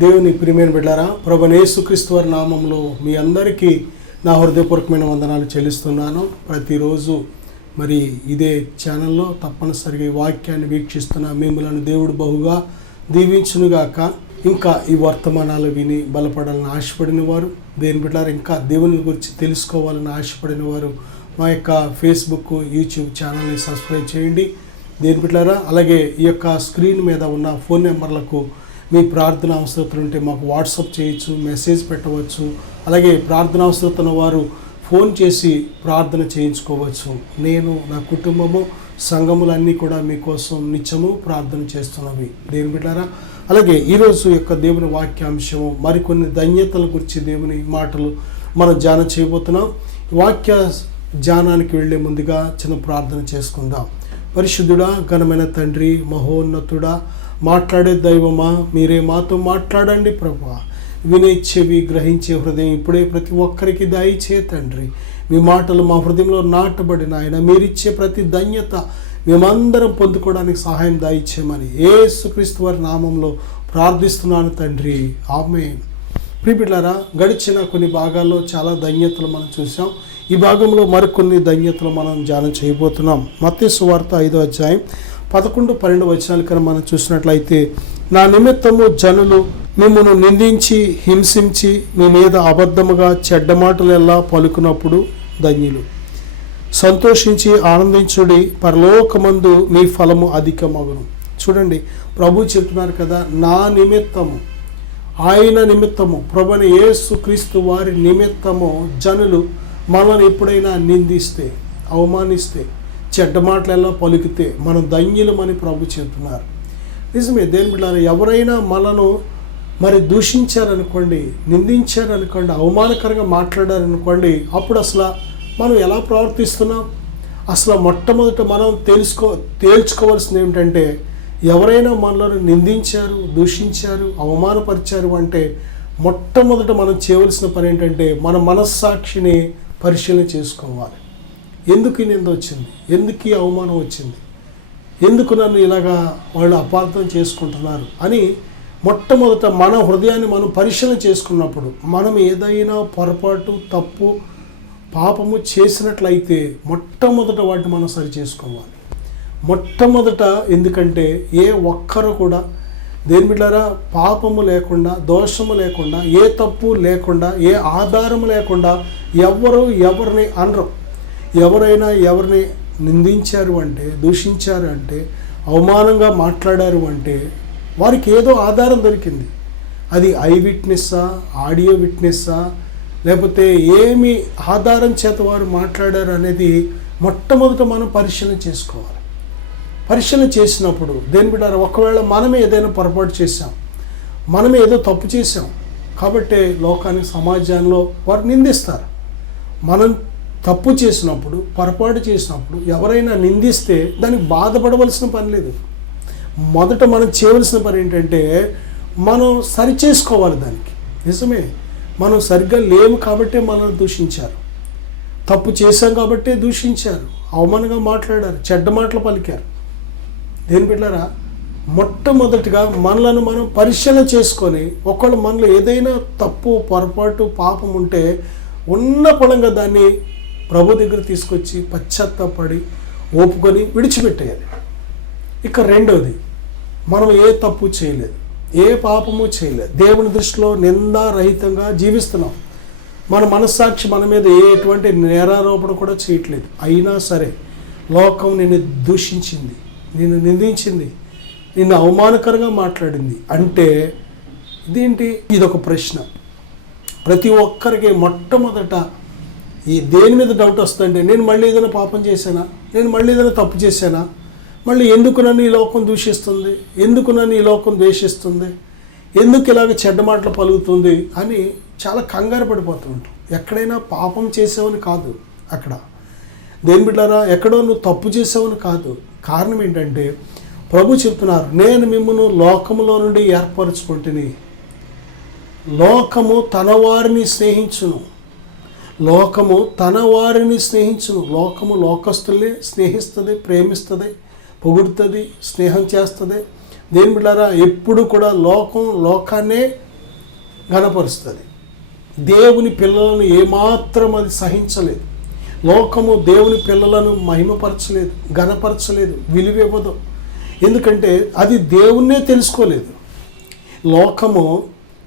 దేవుని ప్రియమైన బిడ్డారా, ప్రభువైన యేసుక్రీస్తు వారి నామంలో మీ అందరికీ నా హృదయపూర్వకమైన వందనాలు చెల్లిస్తున్నాను. ప్రతిరోజు మరి ఇదే ఛానల్లో తప్పనిసరిగా ఈ వాక్యాన్ని వీక్షిస్తున్న మిమ్మలను దేవుడు బహుగా దీవించునుగాక. ఇంకా ఈ వర్తమానాలు విని బలపడాలని ఆశపడిన వారు, దేని బిడ్డారా ఇంకా దేవుని గురించి తెలుసుకోవాలని ఆశపడిన వారు మా యొక్క ఫేస్బుక్, యూట్యూబ్ ఛానల్ని సబ్స్క్రైబ్ చేయండి. దేని బిడ్డారా, అలాగే ఈ యొక్క స్క్రీన్ మీద ఉన్న ఫోన్ నెంబర్లకు మీ ప్రార్థన అవసరతలు ఉంటే మాకు వాట్సాప్ చేయొచ్చు, మెసేజ్ పెట్టవచ్చు. అలాగే ప్రార్థన అవసరతను వారు ఫోన్ చేసి ప్రార్థన చేయించుకోవచ్చు. నేను, నా కుటుంబము, సంఘములన్నీ కూడా మీకోసం నిత్యము ప్రార్థన చేస్తున్నవి. దేవుని బిడ్డారా, అలాగే ఈరోజు యొక్క దేవుని వాక్యాంశము మరికొన్ని ధన్యతల గురించి దేవుని మాటలు మనం ధ్యానం చేయబోతున్నాం. వాక్య ధ్యానానికి వెళ్ళే ముందుగా చిన్న ప్రార్థన చేసుకుందాం. పరిశుద్ధుడా, ఘనమైన తండ్రి, మహోన్నతుడా, మాట్లాడే దైవమా, మీరే మాతో మాట్లాడండి ప్రభువా. వినే చెవి, గ్రహించే హృదయం ఇప్పుడే ప్రతి ఒక్కరికి దయచే తండ్రి. మీ మాటలు మా హృదయంలో నాటబడిన ఆయన మీరిచ్చే ప్రతి ధన్యత మేమందరం పొందుకోవడానికి సహాయం దయచేయమని యేసుక్రీస్తు వారి నామంలో ప్రార్థిస్తున్నాను తండ్రి, ఆమేన్. ప్రియబిడ్డలారా, గడిచిన కొన్ని భాగాల్లో చాలా ధన్యతలు మనం చూసాం. ఈ భాగంలో మరికొన్ని ధన్యతలు మనం ధ్యానం చేయబోతున్నాం. మత్తయి సువార్త 5వ అధ్యాయం 11-12 వచనాల కన్నా మనం చూసినట్లయితే, నా నిమిత్తము జనులు మిమ్మల్ని నిందించి హింసించి మీ మీద అబద్ధముగా చెడ్డ మాటలు ఎలా పలుకున్నప్పుడు ధన్యులు. సంతోషించి ఆనందించుడి, పరలోకమందు మీ ఫలము అధికమగును. చూడండి, ప్రభు చెప్తున్నారు కదా, నా నిమిత్తము, ఆయన నిమిత్తము, ప్రభువైన యేసుక్రీస్తు వారి నిమిత్తము జనులు మనల్ని ఎప్పుడైనా నిందిస్తే, అవమానిస్తే, చెడ్డ మాటలు ఎలా పలికితే మనం ధన్యులమని ప్రభు చెప్తున్నారు. నిజమే దేని బిడ్డలారా, ఎవరైనా మనను మరి దూషించారనుకోండి, నిందించారనుకోండి, అవమానకరంగా మాట్లాడారనుకోండి, అప్పుడు అసలు మనం ఎలా ప్రవర్తిస్తున్నాం? అసలు మొట్టమొదట మనం తేల్చుకోవాల్సింది ఏమిటంటే, ఎవరైనా మనల్ని నిందించారు, దూషించారు, అవమానపరిచారు అంటే మొట్టమొదట మనం చేయవలసిన పని ఏంటంటే, మన మనస్సాక్షిని పరిశీలన చేసుకోవాలి. ఎందుకు ఈ నింద వచ్చింది? ఎందుకు ఈ అవమానం వచ్చింది? ఎందుకు నన్ను ఇలాగా వాళ్ళు అపార్థం చేసుకుంటున్నారు అని మొట్టమొదట మన హృదయాన్ని మనం పరిశీలన చేసుకున్నప్పుడు, మనం ఏదైనా పొరపాటు, తప్పు, పాపము చేసినట్లయితే మొట్టమొదట వాటిని మనం సరి చేసుకోవాలి. మొట్టమొదట, ఎందుకంటే ఏ ఒక్కరు కూడా దేని బిడ్డారా పాపము లేకుండా, దోషము లేకుండా, ఏ తప్పు లేకుండా, ఏ ఆధారము లేకుండా ఎవరిని అనరు. ఎవరైనా ఎవరిని నిందించారు అంటే, దూషించారు అంటే, అవమానంగా మాట్లాడారు అంటే వారికి ఏదో ఆధారం దొరికింది. అది ఐ విట్నెస్సా, ఆడియో విట్నెస్సా, లేకపోతే ఏమి ఆధారం చేత వారు మాట్లాడారు అనేది మొట్టమొదట మనం పరిశీలన చేసుకోవాలి. పరిశీలన చేసినప్పుడు దేని బిడ్డారా, ఒకవేళ మనమే ఏదైనా పొరపాటు చేశాం, మనమే ఏదో తప్పు చేశాం కాబట్టి లోకానికి, సమాజంలో వారు నిందిస్తారు. మనం తప్పు చేసినప్పుడు, పొరపాటు చేసినప్పుడు ఎవరైనా నిందిస్తే దానికి బాధపడవలసిన పని లేదు. మొదట మనం చేయవలసిన పని ఏంటంటే, మనం సరి చేసుకోవాలి దానికి. నిజమే, మనం సరిగ్గా లేము కాబట్టే మనల్ని దూషించారు, తప్పు చేశాం కాబట్టే దూషించారు, అవమానంగా మాట్లాడారు, చెడ్డ మాటలు పలికారు. దేని బిడ్డారా, మొట్టమొదటిగా మనలను మనం పరిశీలన చేసుకొని, ఒకళ్ళు మనలో ఏదైనా తప్పు, పొరపాటు, పాపం ఉంటే ఉన్న పొలంగా దాన్ని ప్రభు దగ్గర తీసుకొచ్చి పశ్చాత్తాపడి ఒప్పుకొని విడిచిపెట్టేయాలి. ఇక రెండవది, మనం ఏ తప్పు చేయలేదు, ఏ పాపము చేయలేదు, దేవుని దృష్టిలో నిందారహితంగా జీవిస్తున్నాం. మన మనస్సాక్షి మన మీద ఎటువంటి నేరారోపణ కూడా చేయట్లేదు. అయినా సరే లోకం నిన్ను దూషించింది, నిన్ను నిందించింది, నిన్ను అవమానకరంగా మాట్లాడింది అంటే ఇదేంటి? ఇదొక ప్రశ్న. ప్రతి ఒక్కరికి మొట్టమొదట ఈ దేని మీద డౌట్ వస్తుందంటే, నేను మళ్ళీ ఏదైనా పాపం చేశానా, నేను మళ్ళీ ఏదైనా తప్పు చేశానా, మళ్ళీ ఎందుకు నన్ను ఈ లోకం దూషిస్తుంది, ఎందుకు నన్ను ఈ లోకం ద్వేషిస్తుంది, ఎందుకు ఇలాగ చెడ్డ మాటలు పలుకుతుంది అని చాలా కంగారు పడిపోతూ ఉంటాం. ఎక్కడైనా పాపం చేసావని కాదు, అక్కడ దేని బిడ్డారా ఎక్కడో నువ్వు తప్పు చేసావని కాదు. కారణం ఏంటంటే, ప్రభు చెప్తున్నారు, నేను మిమ్మల్ని లోకములో నుండి ఏర్పరచుకుంటుని, లోకము తన వారిని స్నేహించును, లోకము తన వారిని స్నేహించును. లోకము లోకస్తులే స్నేహిస్తుంది, ప్రేమిస్తుంది, పొగుడుతుంది, స్నేహం చేస్తుంది. దేని బిడ్డారా ఎప్పుడు కూడా లోకాన్నే ఘనపరుస్తుంది. దేవుని పిల్లలను ఏమాత్రం అది సహించలేదు. లోకము దేవుని పిల్లలను మహిమపరచలేదు, ఘనపరచలేదు, విలువివ్వదు. ఎందుకంటే అది దేవుణ్ణే తెలుసుకోలేదు. లోకము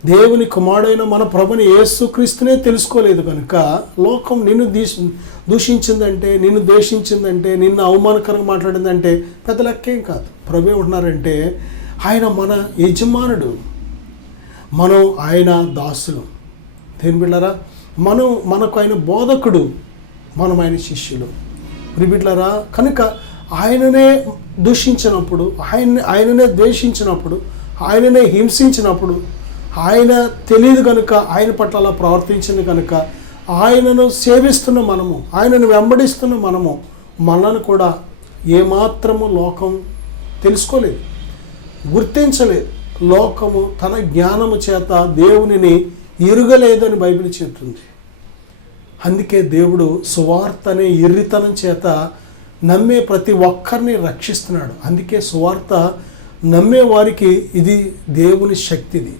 దేవుని కుమారుడైన మన ప్రభుని యేసుక్రీస్తునే తెలుసుకోలేదు కనుక లోకం నిన్ను దూషించిందంటే, నిన్ను ద్వేషించిందంటే, నిన్ను అవమానకరంగా మాట్లాడిందంటే పెద్ద లెక్కేం కాదు. ప్రభు ఏమంటున్నారంటే ఆయన మన యజమానుడు, మనం ఆయన దాసులు. దేని బిడ్డలారా, మనకు ఆయన బోధకుడు, మనం ఆయన శిష్యులు. బిడ్డలారా, కనుక ఆయననే దూషించినప్పుడు, ఆయననే ద్వేషించినప్పుడు, ఆయననే హింసించినప్పుడు, ఆయన తెలియదు కనుక ఆయన పట్ల అలా ప్రవర్తించింది కనుక ఆయనను సేవిస్తున్న మనము, ఆయనను వెంబడిస్తున్న మనను కూడా ఏమాత్రము లోకం తెలుసుకోలేదు, గుర్తించలేదు. లోకము తన జ్ఞానము చేత దేవునిని ఎరుగలేదని బైబిల్ చెప్తుంది. అందుకే దేవుడు సువార్త అనే ఎర్రితనం చేత నమ్మే ప్రతి ఒక్కరిని రక్షిస్తున్నాడు. అందుకే సువార్త నమ్మే వారికి ఇది దేవుని శక్తిది,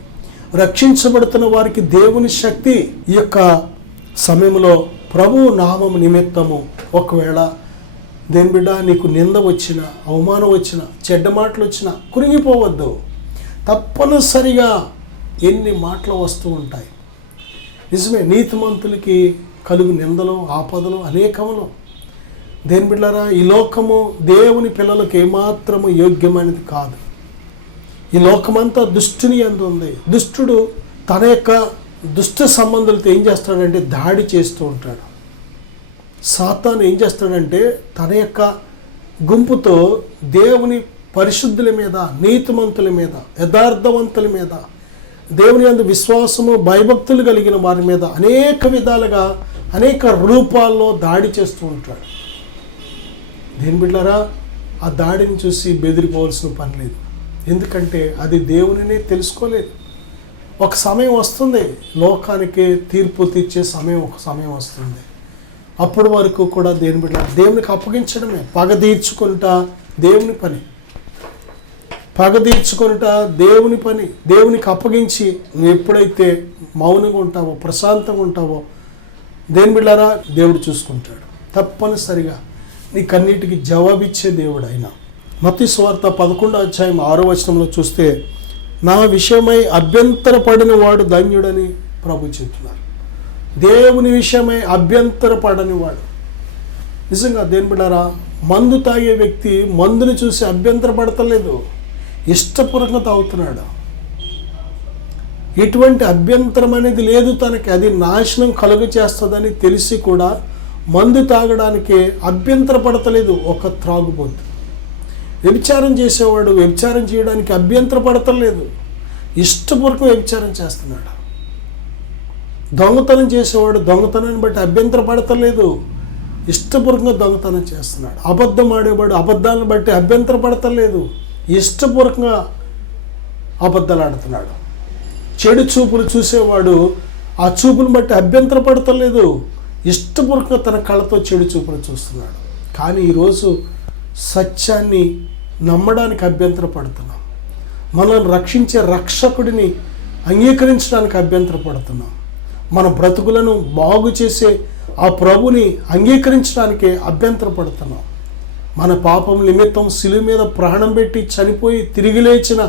రక్షించబడుతున్న వారికి దేవుని శక్తి. ఈ యొక్క సమయంలో ప్రభువు నామము నిమిత్తము ఒకవేళ దేని బిడ్డ నీకు నింద వచ్చినా, అవమానం వచ్చినా, చెడ్డ మాటలు వచ్చినా కురింగిపోవద్దు. తప్పనిసరిగా ఎన్ని మాటలు వస్తూ ఉంటాయి. నిజమే, నీతిమంతులకి కలుగు నిందలు, ఆపదలు అనేకములు. దేని బిడ్డలారా, ఈ లోకము దేవుని పిల్లలకు ఏమాత్రము యోగ్యమైనది కాదు. ఈ లోకమంతా దుష్టుని యందు ఉంది. దుష్టుడు తన యొక్క దుష్ట సంబంధులతో ఏం చేస్తాడంటే దాడి చేస్తూ ఉంటాడు. సాతాను ఏం చేస్తాడంటే తన యొక్క గుంపుతో దేవుని పరిశుద్ధుల మీద, నీతిమంతుల మీద, యథార్థవంతుల మీద, దేవుని యందు విశ్వాసము భయభక్తులు కలిగిన వారి మీద అనేక విధాలుగా, అనేక రూపాల్లో దాడి చేస్తూ ఉంటాడు. దేని బిడ్డలారా, ఆ దాడిని చూసి బెదిరిపోవాల్సిన పని లేదు. ఎందుకంటే అది దేవునినే తెలుసుకోలేదు. ఒక సమయం వస్తుంది, లోకానికి తీర్పు తీర్చే సమయం, ఒక సమయం వస్తుంది. అప్పటి వరకు కూడా దేని బిడ్డ దేవునికి అప్పగించడమే. పగ తీర్చుకుంటా దేవుని పని, పగ తీర్చుకుంటా దేవుని పని. దేవునికి అప్పగించి నువ్వు ఎప్పుడైతే మౌనంగా ఉంటావో, ప్రశాంతంగా ఉంటావో, దేని బిడ్డారా దేవుడు చూసుకుంటాడు. తప్పనిసరిగా నీ కన్నిటికి జవాబిచ్చే దేవుడు ఆయన. మత్తయి సువార్త 11:6 చూస్తే, నా విషయమై అభ్యంతరపడిన వాడు ధన్యుడని ప్రభు చెప్తున్నారు. దేవుని విషయమై అభ్యంతరపడని వాడు. నిజంగా దేని బిడ్డారా, మందు తాగే వ్యక్తి మందుని చూసి అభ్యంతరపడతలేదు, ఇష్టపూర్వకంగా తాగుతున్నాడు. ఎటువంటి అభ్యంతరం అనేది లేదు తనకి. అది నాశనం కలుగ చేస్తుందని తెలిసి కూడా మందు తాగడానికి అభ్యంతరపడతలేదు. ఒక త్రాగుబోతు, వ్యభిచారం చేసేవాడు వ్యభిచారం చేయడానికి అభ్యంతరపడతలేదు, ఇష్టపూర్వకంగా వ్యభిచారం చేస్తున్నాడు. దొంగతనం చేసేవాడు దొంగతనాన్ని బట్టి అభ్యంతరపడతలేదు, ఇష్టపూర్వకంగా దొంగతనం చేస్తున్నాడు. అబద్ధం ఆడేవాడు అబద్ధాలను బట్టి అభ్యంతరపడతలేదు, ఇష్టపూర్వకంగా అబద్ధాలు ఆడుతున్నాడు. చెడు చూపులు చూసేవాడు ఆ చూపును బట్టి అభ్యంతరపడతలేదు, ఇష్టపూర్వకంగా తన కళ్ళతో చెడు చూపులు చూస్తున్నాడు. కానీ ఈరోజు సత్యాన్ని నమ్మడానికి అభ్యంతరపడుతున్నాం. మనల్ని రక్షించే రక్షకుడిని అంగీకరించడానికి అభ్యంతరపడుతున్నాం. మన బ్రతుకులను బాగు చేసే ఆ ప్రభుని అంగీకరించడానికి అభ్యంతరపడుతున్నాం. మన పాపం నిమిత్తం శిలువ మీద ప్రాణం పెట్టి చనిపోయి తిరిగి లేచిన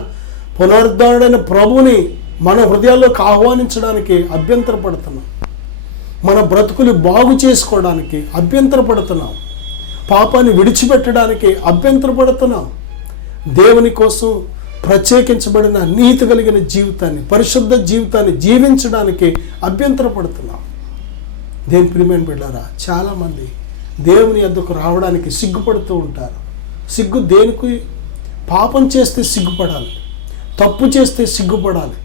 పునరుద్ధరుడైన ప్రభుని మన హృదయాల్లోకి ఆహ్వానించడానికి అభ్యంతరపడుతున్నాం. మన బ్రతుకులు బాగు చేసుకోవడానికి అభ్యంతరపడుతున్నాం. పాపాన్ని విడిచిపెట్టడానికి అభ్యంతరపడుతున్నాం. దేవుని కోసం ప్రత్యేకించబడిన నీతి కలిగిన జీవితాన్ని, పరిశుద్ధ జీవితాన్ని జీవించడానికి అభ్యంతరపడుతున్నాం. దేని ప్రియమైన బిడ్డారా, చాలామంది దేవుని యొద్దకు రావడానికి సిగ్గుపడుతూ ఉంటారు. సిగ్గు దేనికి? పాపం చేస్తే సిగ్గుపడాలి, తప్పు చేస్తే సిగ్గుపడాలి,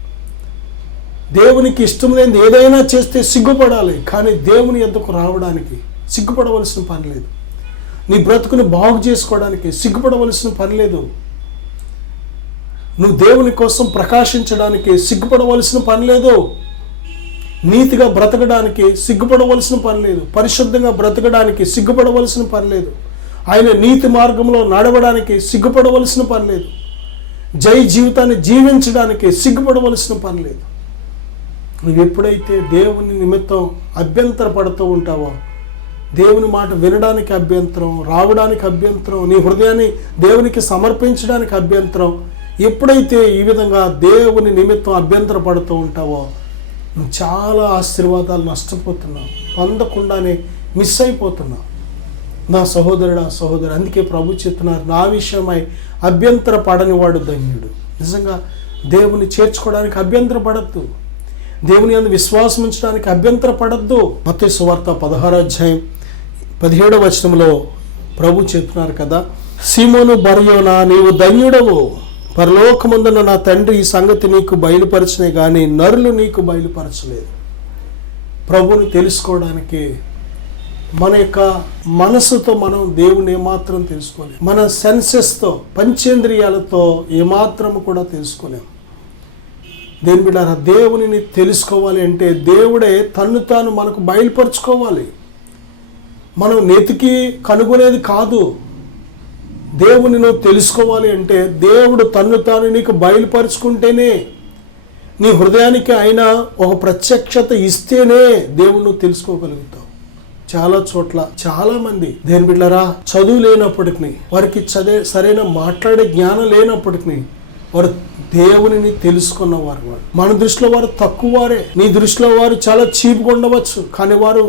దేవునికి ఇష్టం లేనిది ఏదైనా చేస్తే సిగ్గుపడాలి. కానీ దేవుని యొద్దకు రావడానికి సిగ్గుపడవలసిన పని లేదు. నీ బ్రతుకుని బాగు చేసుకోవడానికి సిగ్గుపడవలసిన పని లేదు. నువ్వు దేవుని కోసం ప్రకాశించడానికి సిగ్గుపడవలసిన పని లేదు. నీతిగా బ్రతకడానికి సిగ్గుపడవలసిన పని లేదు. పరిశుద్ధంగా బ్రతకడానికి సిగ్గుపడవలసిన పని లేదు. ఆయన నీతి మార్గంలో నడవడానికి సిగ్గుపడవలసిన పని లేదు. జై జీవితాన్ని జీవించడానికి సిగ్గుపడవలసిన పని లేదు. నువ్వు ఎప్పుడైతే దేవుని నిమిత్తం అభ్యంతర పడుతూ ఉంటావో, దేవుని మాట వినడానికి అభ్యంతరం, రావడానికి అభ్యంతరం, నీ హృదయాన్ని దేవునికి సమర్పించడానికి అభ్యంతరం, ఎప్పుడైతే ఈ విధంగా దేవుని నిమిత్తం అభ్యంతర పడుతూ ఉంటావో నువ్వు చాలా ఆశీర్వాదాలు నష్టపోతున్నావు, పొందకుండానే మిస్ అయిపోతున్నావు. నా సహోదరుడా, సహోదరు, అందుకే ప్రభు చెప్తున్నారు, నా విషయమై అభ్యంతర పడని వాడు ధన్యుడు. నిజంగా దేవుని చేర్చుకోవడానికి అభ్యంతర పడద్దు, దేవుని యందు విశ్వాసం ఉంచడానికి అభ్యంతర పడద్దు. మత్తయి సువార్త 16వ అధ్యాయం 17వ వచనంలో ప్రభు చెప్తున్నారు కదా, సీమోను బర్యోనా, నీవు ధన్యుడవు, పరలోకమందున నా తండ్రి ఈ సంగతి నీకు బయలుపరచనే కానీ నరులు నీకు బయలుపరచలేదు. ప్రభుని తెలుసుకోవడానికి మన యొక్క మనసుతో మనం దేవుని ఏమాత్రం తెలుసుకోలేం, మన సెన్సెస్తో, పంచేంద్రియాలతో ఏమాత్రము కూడా తెలుసుకోలేం. దేని బిడ్డారా, దేవునిని తెలుసుకోవాలి అంటే దేవుడే తన్ను తాను మనకు బయలుపరుచుకోవాలి. మనం నెతికి కనుగొనేది కాదు. దేవుని నువ్వు తెలుసుకోవాలి అంటే దేవుడు తన్ను తాను నీకు బయలుపరుచుకుంటేనే, నీ హృదయానికి ఆయన ఒక ప్రత్యక్షత ఇస్తేనే దేవుని నువ్వు తెలుసుకోగలుగుతావు. చాలా చోట్ల చాలామంది దేని బిడ్డలారా చదువు లేనప్పటికీ, వారికి సరైన మాట్లాడే జ్ఞానం లేనప్పటికీ వారు దేవునిని తెలుసుకున్నవారు. మన దృష్టిలో వారు తక్కువ వారే, నీ దృష్టిలో వారు చాలా చీప్గా ఉండవచ్చు, కానీ వారు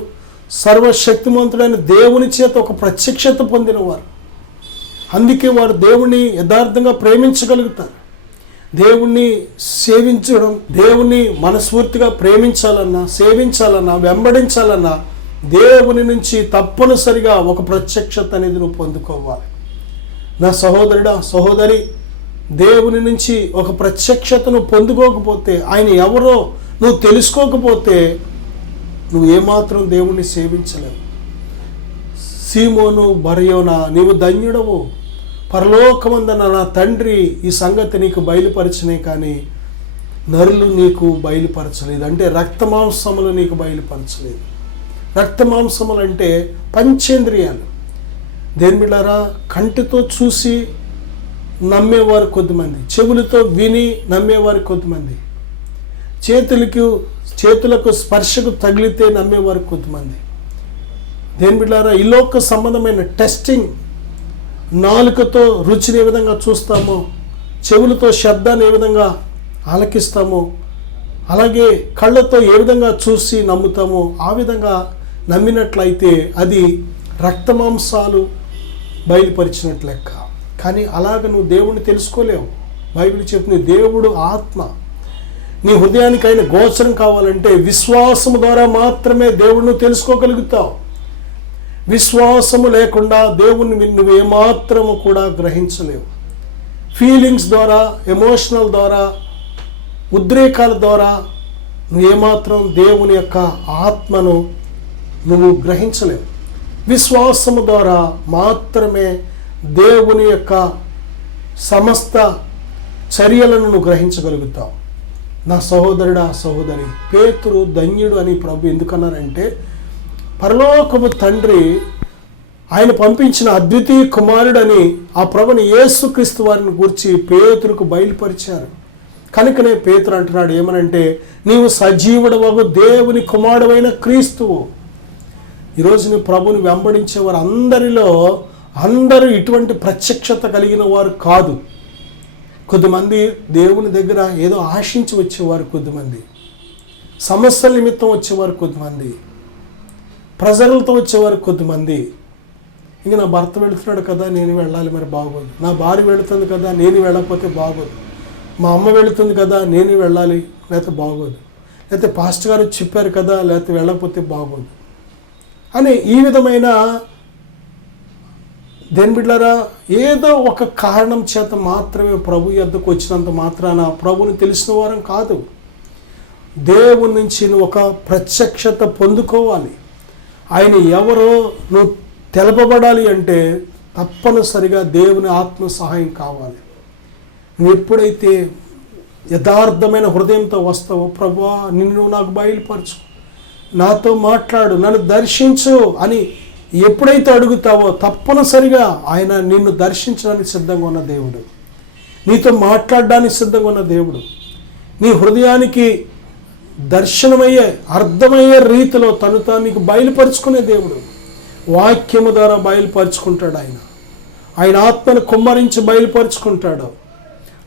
సర్వశక్తిమంతుడైన దేవుని చేత ఒక ప్రత్యక్షత పొందినవారు. అందుకే వారు దేవుణ్ణి యథార్థంగా ప్రేమించగలుగుతారు. దేవుణ్ణి సేవించడం, దేవుణ్ణి మనస్ఫూర్తిగా ప్రేమించాలన్నా, సేవించాలన్నా, వెంబడించాలన్నా దేవుని నుంచి తప్పనిసరిగా ఒక ప్రత్యక్షత అనేది నువ్వు పొందుకోవాలి. నా సహోదరుడా, సహోదరి, దేవుని నుంచి ఒక ప్రత్యక్షతను పొందుకోకపోతే, ఆయన ఎవరో నువ్వు తెలుసుకోకపోతే నువ్వు ఏమాత్రం దేవుణ్ణి సేవించలేవు. సీమోను బర్యోనా, నీవు ధన్యుడవు, పరలోకమందున నా తండ్రి ఈ సంగతి నీకు బయలుపరచనే కానీ నరులు నీకు బయలుపరచలేదు. అంటే రక్తమాంసములు నీకు బయలుపరచలేదు. రక్తమాంసములు అంటే పంచేంద్రియాలు. దేని బిడ్డారా, కంటితో చూసి నమ్మేవారు కొద్దిమంది, చెవులతో విని నమ్మేవారు కొద్దిమంది, చేతులకు స్పర్శకు తగిలితే నమ్మేవారు కొద్దిమంది. దేని బిడ్డారా, ఈ లోక సంబంధమైన టెస్టింగ్, నాలుకతో రుచిని ఏ విధంగా చూస్తామో, చెవులతో శబ్దాన్ని ఏ విధంగా ఆలకిస్తామో, అలాగే కళ్ళతో ఏ విధంగా చూసి నమ్ముతామో ఆ విధంగా నమ్మినట్లయితే అది రక్తమాంసాలు బయలుపరిచినట్లు లెక్క. కానీ అలాగ నువ్వు దేవుణ్ణి తెలుసుకోలేవు. బైబిల్ చెప్తుంది, దేవుడు ఆత్మ. నీ హృదయానికి ఆయన గోచరం కావాలంటే విశ్వాసము ద్వారా మాత్రమే దేవుడిని తెలుసుకోగలుగుతావు. విశ్వాసము లేకుండా దేవుణ్ణి నువ్వు ఏమాత్రము కూడా గ్రహించలేవు. ఫీలింగ్స్ ద్వారా, ఎమోషనల్ ద్వారా, ఉద్రేకాల ద్వారా నువ్వు ఏమాత్రం దేవుని యొక్క ఆత్మను నువ్వు గ్రహించలేవు. విశ్వాసము ద్వారా మాత్రమే దేవుని యొక్క సమస్త చర్యలను నువ్వు గ్రహించగలుగుతావు. నా సహోదరుడా, సహోదరి, పేతురు ధన్యుడు అని ప్రభు ఎందుకన్నారంటే, పరలోకపు తండ్రి ఆయన పంపించిన అద్వితీయ కుమారుడని ఆ ప్రభుని యేసుక్రీస్తు వారిని గురించి పేతురుకు బయలుపరిచారు. కనుకనే పేతురు అంటున్నాడు ఏమనంటే, నీవు సజీవుడవగు దేవుని కుమారుడైన క్రీస్తువు. ఈరోజు నీ ప్రభుని వెంబడించే వారు అందరూ ఇటువంటి ప్రత్యక్షత కలిగిన వారు కాదు. కొద్దిమంది దేవుని దగ్గర ఏదో ఆశించి వచ్చేవారు, కొద్దిమంది సమస్యల నిమిత్తం వచ్చేవారు, కొద్దిమంది ప్రజలతో వచ్చేవారు, కొద్దిమంది ఇంక నా భర్త వెళుతున్నాడు కదా నేను వెళ్ళాలి, మరి బాగోదు. నా భార్య వెళుతుంది కదా నేను వెళ్ళకపోతే బాగోదు. మా అమ్మ వెళుతుంది కదా నేను వెళ్ళాలి, లేకపోతే బాగోదు. లేకపోతే పాస్టర్ గారు చెప్పారు కదా, లేకపోతే వెళ్ళకపోతే బాగోదు అని ఈ విధమైన దేని బిడ్డలారా ఏదో ఒక కారణం చేత మాత్రమే ప్రభు యొద్దకు వచ్చినంత మాత్రాన ప్రభుని తెలిసిన వారం కాదు. దేవుని నుంచి నువ్వు ఒక ప్రత్యక్షత పొందుకోవాలి. ఆయన ఎవరో నువ్వు తెలపబడాలి అంటే తప్పనిసరిగా దేవుని ఆత్మ సహాయం కావాలి. నువ్వు ఎప్పుడైతే యథార్థమైన హృదయంతో వస్తావో, ప్రభువా నిన్ను నాకు బయలుపరచు, నాతో మాట్లాడు, నన్ను దర్శించు అని ఎప్పుడైతే అడుగుతావో తప్పనిసరిగా ఆయన నిన్ను దర్శించడానికి సిద్ధంగా ఉన్న దేవుడు, నీతో మాట్లాడడానికి సిద్ధంగా ఉన్న దేవుడు, నీ హృదయానికి దర్శనమయ్యే అర్థమయ్యే రీతిలో తను నీకు బయలుపరుచుకునే దేవుడు. వాక్యము ద్వారా బయలుపరుచుకుంటాడు. ఆయన ఆత్మను కుమ్మరించి బయలుపరుచుకుంటాడు.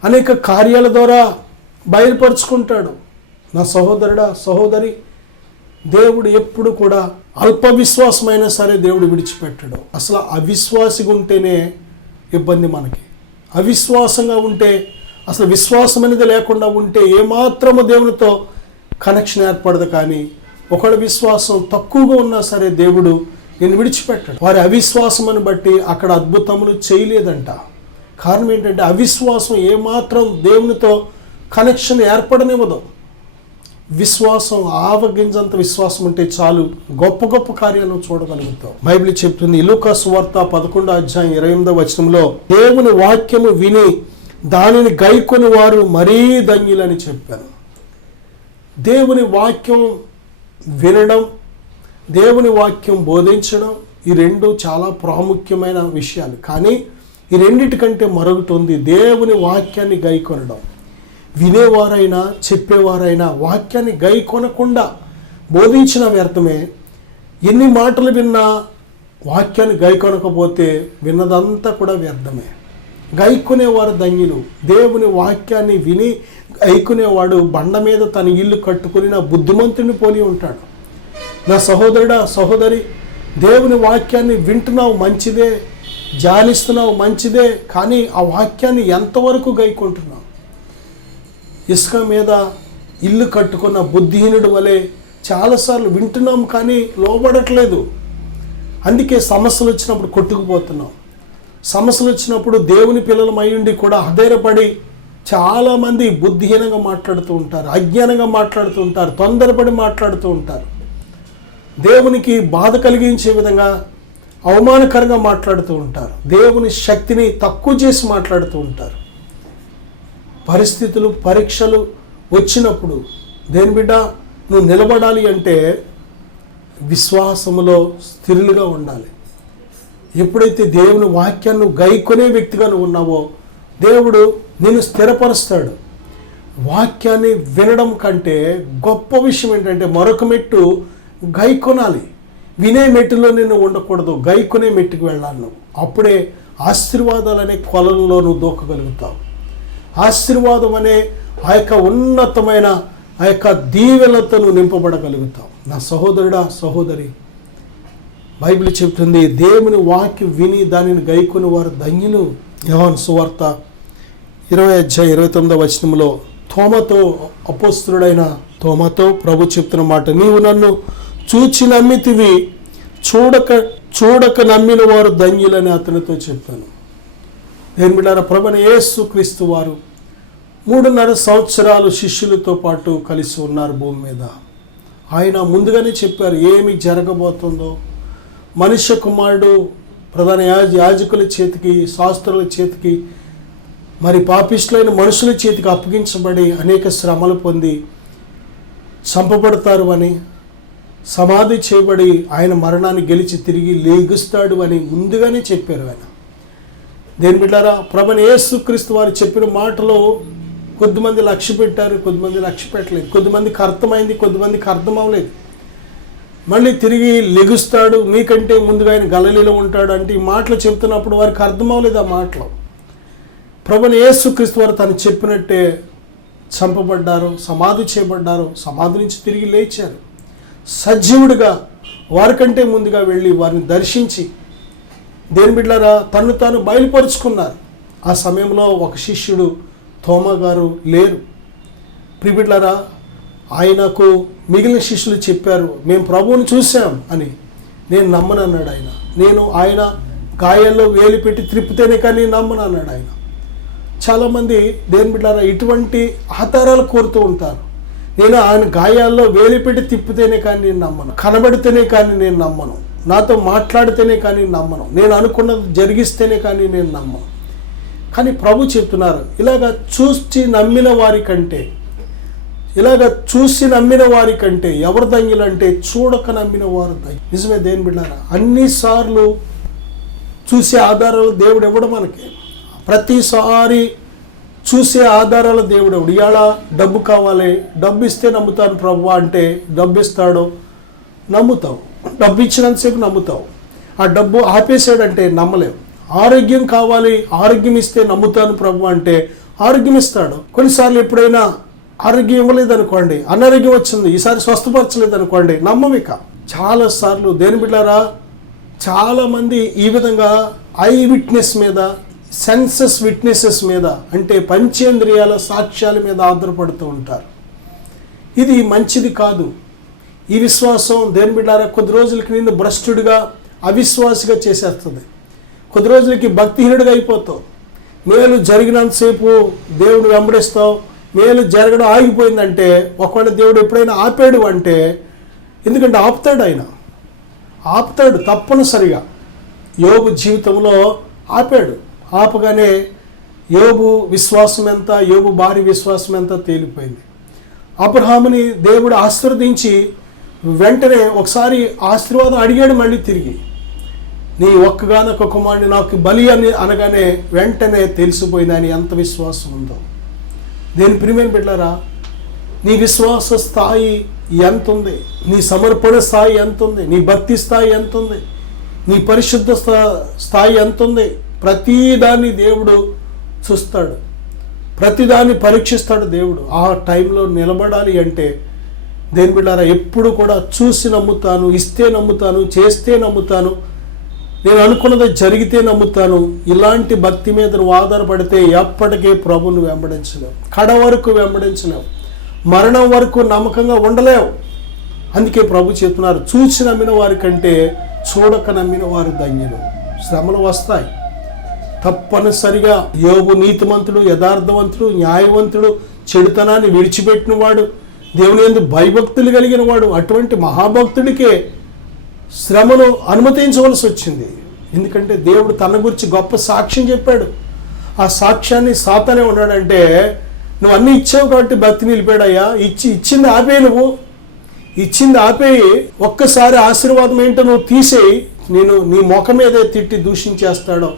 అనేక కార్యాల ద్వారా బయలుపరుచుకుంటాడు. నా సహోదరుడా, సహోదరి, దేవుడు ఎప్పుడు కూడా అల్ప విశ్వాసమైనా సరే దేవుడు విడిచిపెట్టడు. అసలు అవిశ్వాసిగా ఉంటేనే ఇబ్బంది మనకి. అవిశ్వాసంగా ఉంటే, అసలు విశ్వాసం అనేది లేకుండా ఉంటే ఏమాత్రము దేవునితో కనెక్షన్ ఏర్పడదు. కానీ ఒకళ్ళ విశ్వాసం తక్కువగా ఉన్నా సరే దేవుడు నేను విడిచిపెట్టాడు. వారి అవిశ్వాసమని బట్టి అక్కడ అద్భుతములు చేయలేదంట. కారణం ఏంటంటే అవిశ్వాసం ఏమాత్రం దేవునితో కనెక్షన్ ఏర్పడనివ్వదు. విశ్వాసం, ఆవగింజంత విశ్వాసం ఉంటే చాలు, గొప్ప గొప్ప కార్యాలను చూడగలుగుతాం. బైబిల్ చెప్తుంది, లూకా సువార్త 11:28 దేవుని వాక్యము విని దానిని గైకొని వారు మరీ ధన్యులని చెప్పాను. దేవుని వాక్యం వినడం, దేవుని వాక్యం బోధించడం, ఈ రెండు చాలా ప్రాముఖ్యమైన విషయాలు. కానీ ఈ రెండిటికంటే మరొకటి ఉంది, దేవుని వాక్యాన్ని గైకొనడం. వినేవారైనా చెప్పేవారైనా వాక్యాన్ని గైకొనకుండా బోధించిన వ్యర్థమే. ఎన్ని మాటలు విన్నా వాక్యాన్ని గైకొనకపోతే విన్నదంతా కూడా వ్యర్థమే. గైకొనేవారు ధన్యులు. దేవుని వాక్యాన్ని విని గైకొనేవాడు బండ మీద తన ఇల్లు కట్టుకుని నా బుద్ధిమంతుని పోలి ఉంటాడు. నా సహోదరుడా, సహోదరి, దేవుని వాక్యాన్ని వింటున్నావు మంచిదే, ధ్యానిస్తున్నావు మంచిదే, కానీ ఆ వాక్యాన్ని ఎంతవరకు గైకొంటున్నావు? ఇసుక మీద ఇల్లు కట్టుకున్న బుద్ధిహీనుడు వలె చాలాసార్లు వింటున్నాం కానీ లోబడట్లేదు. అందుకే సమస్యలు వచ్చినప్పుడు కొట్టుకుపోతున్నాం. సమస్యలు వచ్చినప్పుడు దేవుని పిల్లలం అయ్యుండి కూడా అధైర్యపడి చాలామంది బుద్ధిహీనంగా మాట్లాడుతూ ఉంటారు, అజ్ఞానంగా మాట్లాడుతూ ఉంటారు, తొందరపడి మాట్లాడుతూ ఉంటారు. దేవునికి బాధ కలిగించే విధంగా అవమానకరంగా మాట్లాడుతూ ఉంటారు. దేవుని శక్తిని తక్కువ చేసి మాట్లాడుతూ ఉంటారు. పరిస్థితులు, పరీక్షలు వచ్చినప్పుడు దేని బిడ్డ నువ్వు నిలబడాలి అంటే విశ్వాసములో స్థిరులుగా ఉండాలి. ఎప్పుడైతే దేవుని వాక్యాన్ని గైకొనే వ్యక్తిగా నువ్వు ఉన్నావో దేవుడు నిన్ను స్థిరపరుస్తాడు. వాక్యాన్ని వినడం కంటే గొప్ప విషయం ఏంటంటే మరొక మెట్టు గైకొనాలి. వినే మెట్టులో నిన్ను ఉండకూడదు, గైకొనే మెట్టుకు వెళ్ళాలి నువ్వు. అప్పుడే ఆశీర్వాదాలనే కొలంలో నువ్వు దూకగలుగుతావు. ఆశీర్వాదం అనే ఆ యొక్క ఉన్నతమైన ఆ యొక్క దీవెనతో నువ్వు నింపబడగలుగుతావు. నా సహోదరుడా, సహోదరి, బైబిల్ చెప్తుంది దేవుని వాక్యం విని దానిని గైకొని వారు ధన్యులు. యోహాను సువార్త 20:29 తోమతో, అపోస్తలుడైన తోమతో ప్రభు చెప్తున్న మాట, నీవు నన్ను చూచి నమ్మితివి, చూడక నమ్మిన వారు ధన్యులని అతనితో చెప్పాను. దేని బిడ్డారా, ప్రభువైన యేసు క్రీస్తు వారు 3.5 సంవత్సరాలు శిష్యులతో పాటు కలిసి ఉన్నారు భూమి మీద. ఆయన ముందుగానే చెప్పారు ఏమి జరగబోతుందో. మనుష్య కుమారుడు ప్రధాన యాజకుల చేతికి, శాస్త్రుల చేతికి, మరి పాపిష్టులైన మనుషుల చేతికి అప్పగించబడి అనేక శ్రమలు పొంది చంపబడతారు అని, సమాధి చేయబడి ఆయన మరణాన్ని గెలిచి తిరిగి లేగుస్తాడు అని ముందుగానే చెప్పారు ఆయన. దేని బిడ్డారా, ప్రభువైన యేసుక్రీస్తు వారు చెప్పిన మాటలో కొద్దిమంది లక్ష్య పెట్టారు, కొద్దిమంది లక్ష్య పెట్టలేదు. కొద్దిమందికి అర్థమైంది, కొద్దిమందికి అర్థం అవ్వలేదు. మళ్ళీ తిరిగి లెగుస్తాడు, మీకంటే ముందుగా ఆయన గలిలీలో ఉంటాడు అంటే ఈ మాటలు చెప్తున్నప్పుడు వారికి అర్థం అవ్వలేదు. ఆ మాటలు ప్రభువైన యేసుక్రీస్తు వారు తను చెప్పినట్టే చంపబడ్డారు, సమాధి చేయబడ్డారు, సమాధి నుంచి తిరిగి లేచారు. సజీవుడిగా వారికంటే ముందుగా వెళ్ళి వారిని దర్శించి దేని బిడ్డలారా తను తాను బయలుపరుచుకున్నారు. ఆ సమయంలో ఒక శిష్యుడు తోమా గారు లేరు. ప్రియబిడ్డలారా, ఆయనకు మిగిలిన శిష్యులు చెప్పారు మేము ప్రభువుని చూసాం అని. నేను నమ్మను అన్నాడు ఆయన. ఆయన గాయాల్లో వేలు పెట్టి త్రిప్పితేనే కానీ నమ్మను అన్నాడు ఆయన. చాలామంది దేని బిడ్డలారా ఇటువంటి ఆధారాలు కోరుతూ ఉంటారు. నేను ఆయన గాయాల్లో వేలు పెట్టి తిప్పితేనే కానీ నేను నమ్మను, కనబడితేనే కానీ నేను నమ్మను, నాతో మాట్లాడితేనే కానీ నమ్మను, నేను అనుకున్నది జరిగిస్తేనే కానీ నేను నమ్మను. కానీ ప్రభు చెప్తున్నారు ఇలాగ చూసి నమ్మిన వారి కంటే ఎవరు ధన్యులు అంటే చూడక నమ్మిన వారు ధన్యులు. నిజమే దేని బిడ్డారా, అన్నిసార్లు చూసే ఆధారాలు దేవుడు ఇవ్వడం మనకి. ప్రతిసారి చూసే ఆధారాల దేవుడు. ఇవాళ డబ్బు కావాలి, డబ్బు ఇస్తే నమ్ముతాను ప్రభువా అంటే డబ్బు ఇస్తాడో నమ్ముతావు, డబ్బు ఇచ్చినంతసేపు నమ్ముతావు. ఆ డబ్బు ఆపేసాడంటే నమ్మలేవు. ఆరోగ్యం కావాలి, ఆరోగ్యం ఇస్తే నమ్ముతాను ప్రభు అంటే ఆరోగ్యం ఇస్తాడు. కొన్నిసార్లు ఎప్పుడైనా ఆరోగ్యం ఇవ్వలేదనుకోండి, అనారోగ్యం వచ్చింది, ఈసారి స్వస్థపరచలేదనుకోండి, నమ్మమిక. చాలాసార్లు దేని బిడ్డారా, చాలామంది ఈ విధంగా ఐ విట్నెస్ మీద, సెన్సస్ విట్నెసెస్ మీద, అంటే పంచేంద్రియాల సాక్ష్యాల మీద ఆధారపడుతూ ఉంటారు. ఇది మంచిది కాదు. ఈ విశ్వాసం దేని బిడ్డారా కొద్ది రోజులకి నిన్ను భ్రష్టుడిగా, అవిశ్వాసిగా చేసేస్తుంది. కొద్ది రోజులకి భక్తిహీనుడిగా అయిపోతావు. మేలు జరిగినంతసేపు దేవుడు వెంబడిస్తావు, మేలు జరగడం ఆగిపోయిందంటే, ఒకవేళ దేవుడు ఎప్పుడైనా ఆపాడు అంటే, ఎందుకంటే ఆపుతాడు, ఆయన ఆపుతాడు తప్పనిసరిగా. యోబు జీవితంలో ఆపాడు. ఆపగానే యోబు విశ్వాసం ఎంత, యోబు భార్య విశ్వాసం ఎంత తేలిపోయింది. అబ్రహాముని దేవుడు ఆశీర్వదించి వెంటనే ఒకసారి ఆశీర్వాదం అడిగాడు. మళ్ళీ తిరిగి నీ ఒక్కగానొక్క కుమారుని నాకు బలి అని అనగానే వెంటనే తెలిసిపోయింది ఆయన ఎంత విశ్వాసం ఉందో. దేని ప్రియమైన బిడ్డలారా, నీ విశ్వాస స్థాయి ఎంత ఉంది, నీ సమర్పణ స్థాయి ఎంత ఉంది, నీ భక్తి స్థాయి ఎంత ఉంది, నీ పరిశుద్ధ స్థాయి ఎంత ఉంది. ప్రతిదాన్ని దేవుడు చూస్తాడు, ప్రతిదాన్ని పరీక్షిస్తాడు దేవుడు. ఆ టైంలో నిలబడాలి అంటే దేని బిడ్డారా, ఎప్పుడు కూడా చూసి నమ్ముతాను, ఇస్తే నమ్ముతాను, చేస్తే నమ్ముతాను, నేను అనుకున్నది జరిగితే నమ్ముతాను. ఇలాంటి భక్తి మీద నువ్వు ఆధారపడితే ఎప్పటికీ ప్రభువును వెంబడించలేవు, కడ వరకు వెంబడించలేవు, మరణం వరకు నమ్మకంగా ఉండలేవు. అందుకే ప్రభు చెప్తున్నారు, చూసి నమ్మిన వారి కంటే చూడక నమ్మిన వారు ధన్యులు. శ్రమలు వస్తాయి తప్పనిసరిగా. యోబు నీతిమంతుడు, యథార్థవంతుడు, న్యాయవంతుడు, చెడుతనాన్ని విడిచిపెట్టినవాడు, దేవుని యందు భయభక్తులు కలిగిన వాడు. అటువంటి మహాభక్తుడికే శ్రమను అనుమతించవలసి వచ్చింది. ఎందుకంటే దేవుడు తన గురించి గొప్ప సాక్ష్యం చెప్పాడు. ఆ సాక్ష్యాన్ని సాతానే ఉన్నాడంటే, నువ్వు అన్నీ ఇచ్చావు కాబట్టి భక్తి నిలిపాడయ్యా, ఇచ్చింది ఆపేయి, నువ్వు ఇచ్చింది ఆపేయి, ఒక్కసారి ఆశీర్వాదం ఏంటో నువ్వు తీసేయి, నేను నీ ముఖం మీదే తిట్టి దూషించేస్తాడో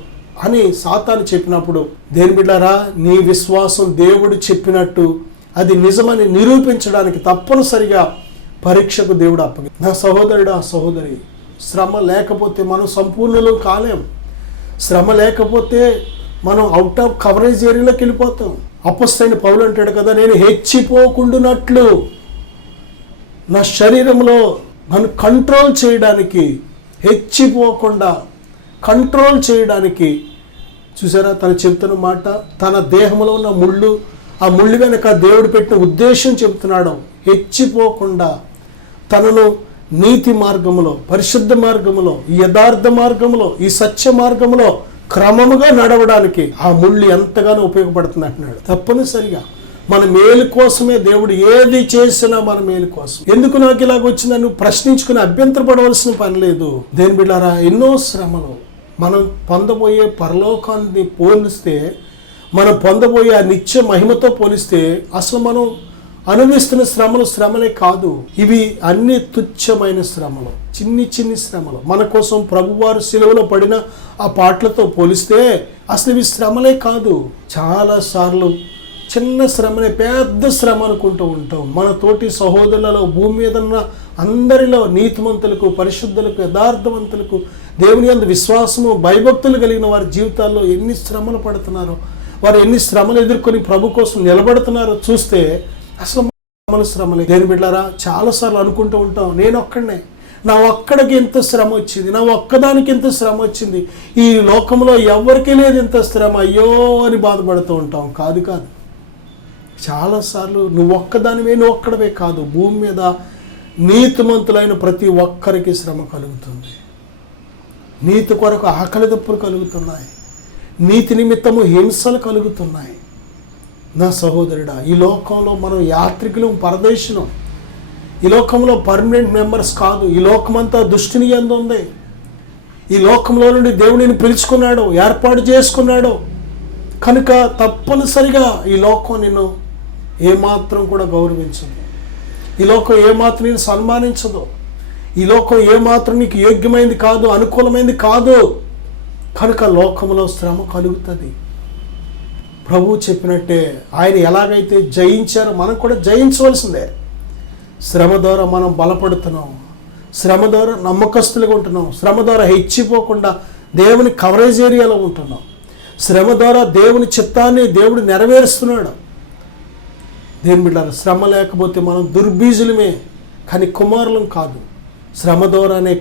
అని సాతాను చెప్పినప్పుడు, దేని బిడ్డారా, నీ విశ్వాసం దేవుడు చెప్పినట్టు అది నిజమని నిరూపించడానికి తప్పనిసరిగా పరీక్షకు దేవుడు అప్పగి. నా సహోదరుడా, సహోదరి, శ్రమ లేకపోతే మనం సంపూర్ణులు కాలేం. శ్రమ లేకపోతే మనం అవుట్ ఆఫ్ కవరేజ్ ఏరియాలోకి వెళ్ళిపోతాం. అపొస్తలుడైన పౌలు అంటాడు కదా, నేను హెచ్చిపోకుండానట్లు నా శరీరంలో నన్ను కంట్రోల్ చేయడానికి, హెచ్చిపోకుండా కంట్రోల్ చేయడానికి, చూసారా తను చెప్తున్న మాట, తన దేహంలో ఉన్న ముళ్ళు, ఆ ముళ్ళు వెనక దేవుడు పెట్టిన ఉద్దేశం చెబుతున్నాడు. హెచ్చిపోకుండా తనను నీతి మార్గములో, పరిశుద్ధ మార్గములో, ఈ యథార్థ మార్గములో, ఈ సత్య మార్గములో క్రమముగా నడవడానికి ఆ ముళ్ళు ఎంతగానో ఉపయోగపడుతుంది అంటున్నాడు. తప్పనిసరిగా మన మేలు కోసమే దేవుడు ఏది చేసినా మన మేలు కోసం. ఎందుకు నాకు ఇలాగ వచ్చిందని నువ్వు ప్రశ్నించుకుని అభ్యంతరపడవలసిన పని లేదు. దేని బిడ్డారా, ఎన్నో శ్రమలు మనం పొందబోయే పరలోకాన్ని పోలిస్తే, మనం పొందబోయే ఆ నిత్య మహిమతో పోలిస్తే అసలు మనం అనుభవిస్తున్న శ్రమలే కాదు. ఇవి అన్ని తుచ్చమైన శ్రమలు, చిన్ని శ్రమలు. మన కోసం ప్రభువారు శిలువలో పడిన ఆ పాటలతో పోలిస్తే అసలు ఇవి శ్రమలే కాదు. చాలాసార్లు చిన్న శ్రమనే పెద్ద శ్రమ అనుకుంటూ ఉంటాం. మన తోటి సహోదరులలో, భూమి మీద ఉన్న అందరిలో, నీతిమంతులకు, పరిశుద్ధులకు, యథార్థవంతులకు, దేవుని యందు విశ్వాసము, భయభక్తులు కలిగిన వారి జీవితాల్లో ఎన్ని శ్రమలు పడుతున్నారో, వారు ఎన్ని శ్రమలు ఎదుర్కొని ప్రభు కోసం నిలబడుతున్నారో చూస్తే అసలు శ్రమలే. దేని బిడ్డారా, చాలాసార్లు అనుకుంటూ ఉంటాం, నేను ఒక్కడనే, నా ఒక్కడికి ఎంత శ్రమ వచ్చింది, నా ఒక్కదానికి ఎంత శ్రమ వచ్చింది, ఈ లోకంలో ఎవరికీ లేదు ఇంత శ్రమ, అయ్యో అని బాధపడుతూ ఉంటాం. కాదు, చాలాసార్లు నువ్వు ఒక్కడవే కాదు, భూమి మీద నీతిమంతులైన ప్రతి ఒక్కరికి శ్రమ కలుగుతుంది. నీతి కొరకు ఆకలి దప్పులు కలుగుతున్నాయి, నీతి నిమిత్తము హింసలు కలుగుతున్నాయి. నా సహోదరుడా, ఈ లోకంలో మనం యాత్రికులు, పరదేశులం. ఈ లోకంలో పర్మనెంట్ మెంబర్స్ కాదు. ఈ లోకమంతా దుష్టుని యందు ఉంది. ఈ లోకంలో నుండి దేవుడిని పిలుచుకున్నాడు, ఏర్పాటు చేసుకున్నాడు. కనుక తప్పనిసరిగా ఈ లోకం నిన్ను ఏమాత్రం కూడా గౌరవించదు. ఈ లోకం ఏమాత్రం నేను సన్మానించదు. ఈ లోకం ఏమాత్రం నీకు యోగ్యమైంది కాదు, అనుకూలమైంది కాదు. కనుక లోకంలో శ్రమ కలుగుతుంది. ప్రభువు చెప్పినట్టే ఆయన ఎలాగైతే జయించారో మనం కూడా జయించవలసిందే. శ్రమ ద్వారా మనం బలపడుతున్నాం, శ్రమ ద్వారా నమ్మకస్తులుగా ఉంటున్నాం, శ్రమ ద్వారా హెచ్చిపోకుండా దేవుని కవరేజ్ ఏరియాలో ఉంటున్నాం, శ్రమ ద్వారా దేవుని చిత్తాన్ని దేవుడు నెరవేరుస్తున్నాడు. దేవుని బిడ్డలారా, శ్రమ లేకపోతే మనం దుర్బీజులమే కానీ కుమారులం కాదు. శ్రమ ద్వారానే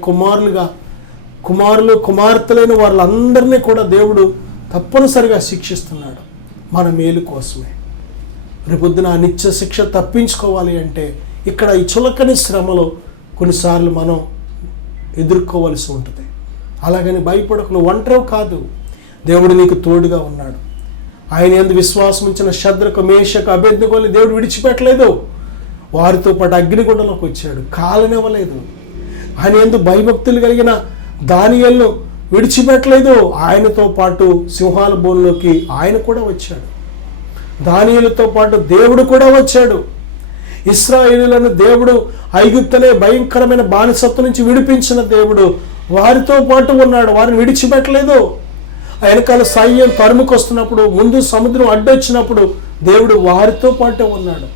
కుమారులు కుమార్తెలైన వాళ్ళందరినీ కూడా దేవుడు తప్పనిసరిగా శిక్షిస్తున్నాడు మన మేలు కోసమే. రేపొద్దున ఆ నిత్య శిక్ష తప్పించుకోవాలి అంటే ఇక్కడ ఈ చులకని శ్రమలో కొన్నిసార్లు మనం ఎదుర్కోవలసి ఉంటుంది. అలాగని భయపడకు, నువ్వు ఒంటరివి కాదు, దేవుడు నీకు తోడుగా ఉన్నాడు. ఆయన యందు విశ్వాసం ఉంచిన శద్రకు, మేషకు, అబేద్నెగోని దేవుడు విడిచిపెట్టలేదు. వారితో పాటు అగ్నిగుండంలోకి వచ్చాడు, కాలనివ్వలేదు. ఆయన యందు భయభక్తులు కలిగిన దానియేలును విడిచిపెట్టలేదు. ఆయనతో పాటు సింహాల బోన్లోకి ఆయన కూడా వచ్చాడు. దానియేలుతో పాటు దేవుడు కూడా వచ్చాడు. ఇశ్రాయేలీయులను దేవుడు ఐగుప్తునే భయంకరమైన బానిసత్వం నుంచి విడిపించిన దేవుడు వారితో పాటు ఉన్నాడు, వారిని విడిచిపెట్టలేదు. వెనకాల సైన్యం తరుముకొస్తున్నప్పుడు, ముందు సముద్రం అడ్డొచ్చినప్పుడు దేవుడు వారితో పాటే ఉన్నాడు.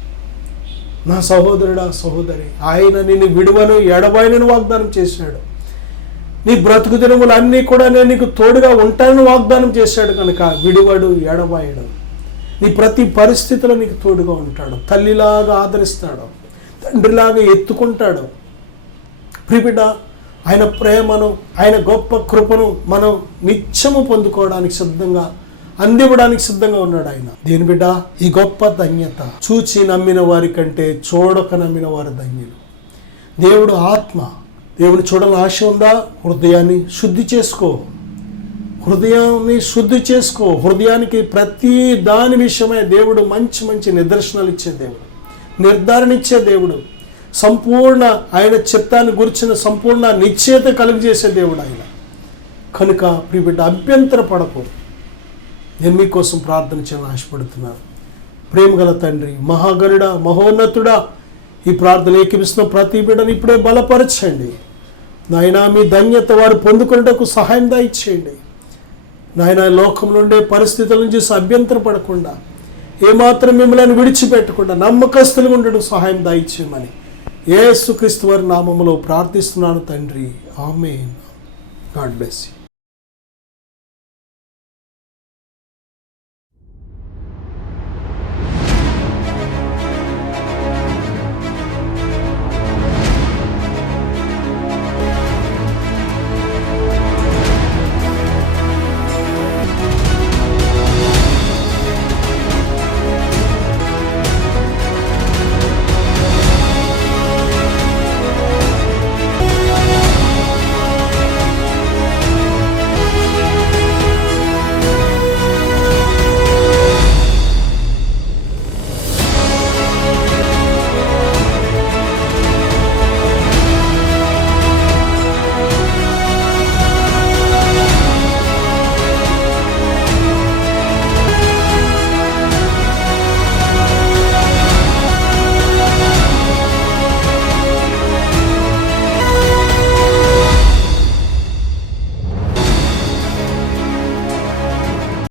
నా సహోదరుడా, సహోదరి, ఆయన నిన్ను విడువను ఎడబాయనని వాగ్దానం చేశాడు. నీ బ్రతుకు దినములన్నీ కూడా నేను నీకు తోడుగా ఉంటానని వాగ్దానం చేశాడు కనుక విడివడు, ఎడబాయడు. నీ ప్రతి పరిస్థితిలో నీకు తోడుగా ఉంటాడు. తల్లిలాగా ఆదరిస్తాడు, తండ్రిలాగా ఎత్తుకుంటాడు. ప్రియబిడ్డ, ఆయన ప్రేమను, ఆయన గొప్ప కృపను మనం నిత్యము పొందుకోవడానికి సిద్ధంగా, అందివ్వడానికి సిద్ధంగా ఉన్నాడు ఆయన. దేని బిడ్డ, ఈ గొప్ప ధన్యత చూచి నమ్మిన వారి కంటే చూడక నమ్మిన వారి ధన్యులు. దేవుడు ఆత్మ. దేవుని చూడాలని ఆశ ఉందా? హృదయాన్ని శుద్ధి చేసుకో, హృదయానికి ప్రతి దాని విషయమై దేవుడు మంచి మంచి నిదర్శనాలు ఇచ్చే దేవుడు, నిర్ధారణ ఇచ్చే దేవుడు, సంపూర్ణ ఆయన చిత్తాన్ని గురించిన సంపూర్ణ నిశ్చయత కలుగజేసే దేవుడు ఆయన. కనుక ప్రియబిడ్డ, అభ్యంతర పడకు. నేను మీకోసం ప్రార్థన చేయాలని ఆశపడుతున్నాను. ప్రేమగల తండ్రి, మహాగరుడా, మహోన్నతుడా, ఈ ప్రార్థన ఏకీపిస్తున్న ప్రతి బిడ్డను ఇప్పుడే బలపరచండి నాయనా. మీ ధన్యత వారు పొందుకునేటకు సహాయం దయచేయండి నాయన. లోకంలో ఉండే పరిస్థితుల నుంచి అభ్యంతర పడకుండా, ఏమాత్రం మిమ్మల్ని విడిచిపెట్టకుండా నమ్మకస్తులుగా ఉండడం సహాయం దయచేయమని యేసుక్రీస్తు వారి నామములో ప్రార్థిస్తున్నాను తండ్రి. ఆమేన్. God bless you.